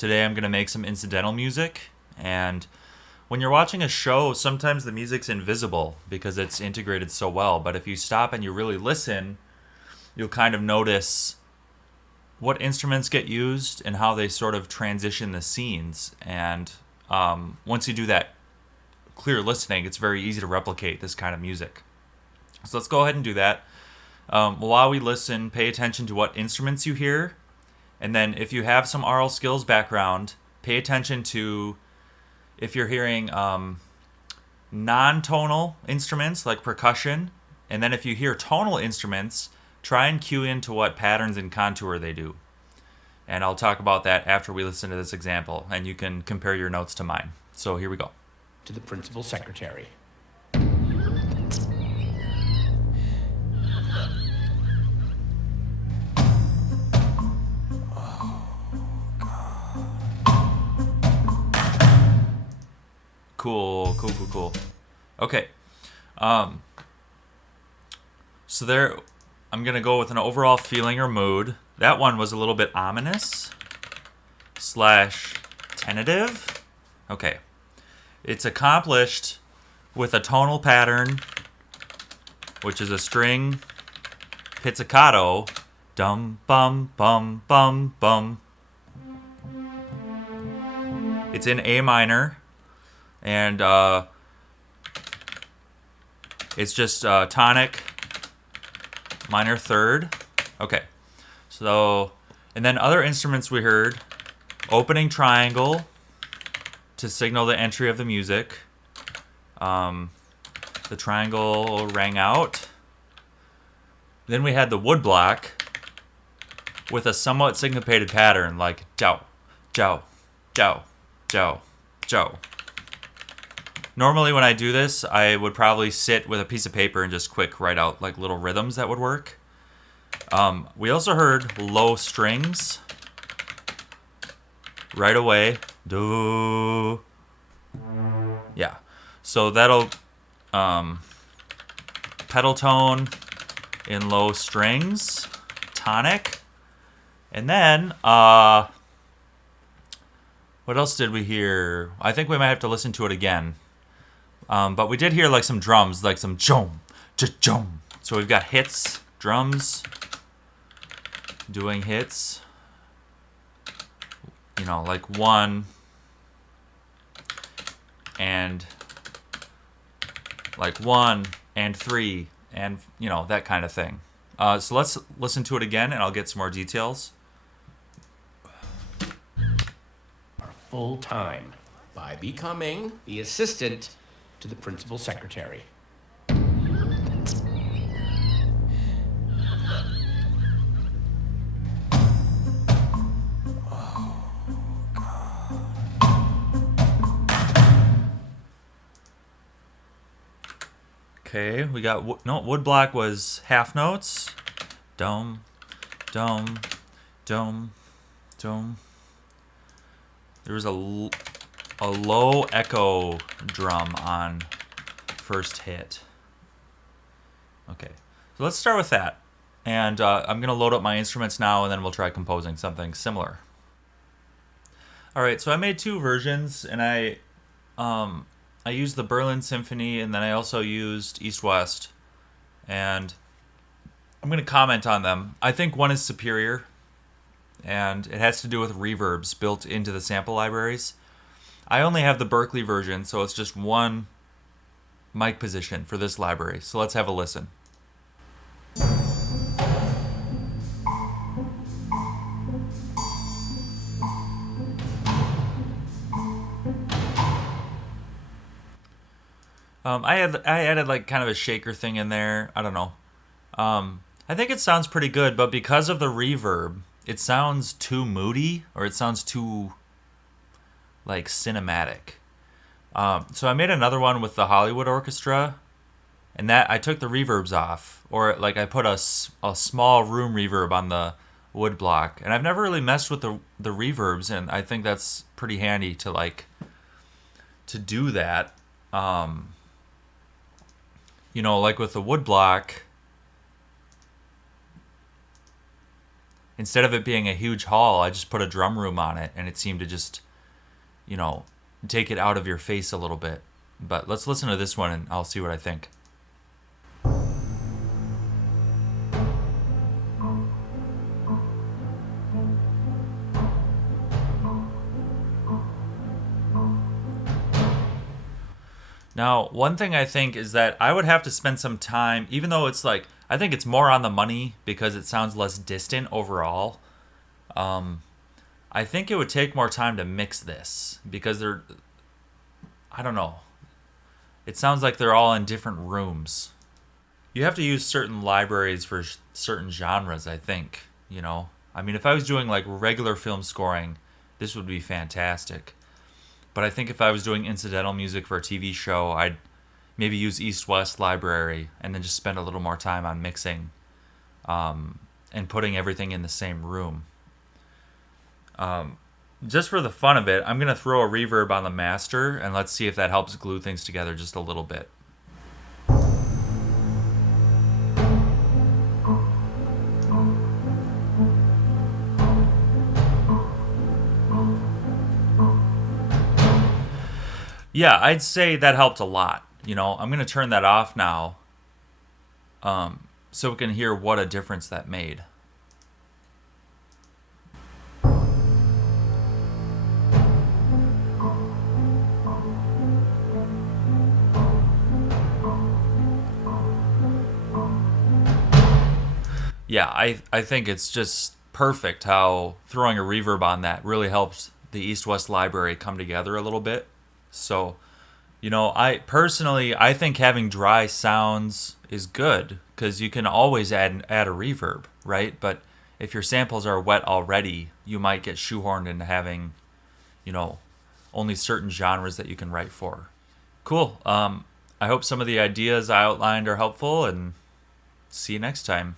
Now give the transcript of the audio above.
Today I'm going to make some incidental music, and when you're watching a show, sometimes the music's invisible because it's integrated so well, but if you stop and you really listen, you'll kind of notice what instruments get used and how they sort of transition the scenes. And once you do that clear listening, it's very easy to replicate this kind of music. So let's go ahead and do that. While we listen, pay attention to what instruments you hear. And then if you have some aural skills background, pay attention to if you're hearing non-tonal instruments like percussion. And then if you hear tonal instruments, try and cue into what patterns and contour they do. And I'll talk about that after we listen to this example, and you can compare your notes to mine. So here we go. To the principal secretary. Cool. Okay. So there, I'm going to go with an overall feeling or mood. That one was a little bit ominous / tentative. Okay. It's accomplished with a tonal pattern, which is a string pizzicato. Dum, bum, bum, bum, bum. It's in A minor. And it's just tonic, minor third. Okay. So, and then other instruments we heard, opening triangle to signal the entry of the music. The triangle rang out. Then we had the wood block with a somewhat syncopated pattern like jow, jow, jow, jow, jow. Normally when I do this, I would probably sit with a piece of paper and just quick write out like little rhythms that would work. We also heard low strings right away. Do. Yeah. So that'll pedal tone in low strings, tonic. And then what else did we hear? I think we might have to listen to it again. But we did hear like some drums, like some chom, chom. So we've got hits, drums, doing hits. You know, like 1 and like 1 and 3 and, you know, that kind of thing. So let's listen to it again and I'll get some more details. Full time by becoming the assistant to the principal secretary. Okay, we got wood block was half notes. Dum, dum, dum, dum. There was a low echo drum on first hit. Okay, so let's start with that. And I'm going to load up my instruments now, and then we'll try composing something similar. All right, so I made 2 versions, and I used the Berlin Symphony, and then I also used East-West. And I'm going to comment on them. I think one is superior, and it has to do with reverbs built into the sample libraries. I only have the Berkeley version, so it's just one mic position for this library. So let's have a listen. I added like kind of a shaker thing in there. I don't know. I think it sounds pretty good, but because of the reverb, it sounds too moody, or it sounds too like cinematic. So I made another one with the Hollywood Orchestra, and that I took the reverbs off, or like I put a small room reverb on the wood block, and I've never really messed with the reverbs, and I think that's pretty handy to do that. You know, like with the wood block, instead of it being a huge hall, I just put a drum room on it, and it seemed to just, you know, take it out of your face a little bit. But let's listen to this one, and I'll see what I think. Now, one thing I think is that I would have to spend some time, even though it's like, I think it's more on the money because it sounds less distant overall. I think it would take more time to mix this because I don't know. It sounds like they're all in different rooms. You have to use certain libraries for certain genres, I think, you know. I mean, if I was doing like regular film scoring, this would be fantastic. But I think if I was doing incidental music for a TV show, I'd maybe use East-West library and then just spend a little more time on mixing and putting everything in the same room. Just for the fun of it, I'm going to throw a reverb on the master, and let's see if that helps glue things together just a little bit. Yeah, I'd say that helped a lot. You know, I'm going to turn that off now so we can hear what a difference that made. Yeah, I think it's just perfect how throwing a reverb on that really helps the East-West library come together a little bit. So, you know, I think having dry sounds is good because you can always add a reverb, right? But if your samples are wet already, you might get shoehorned into having, you know, only certain genres that you can write for. Cool. I hope some of the ideas I outlined are helpful, and see you next time.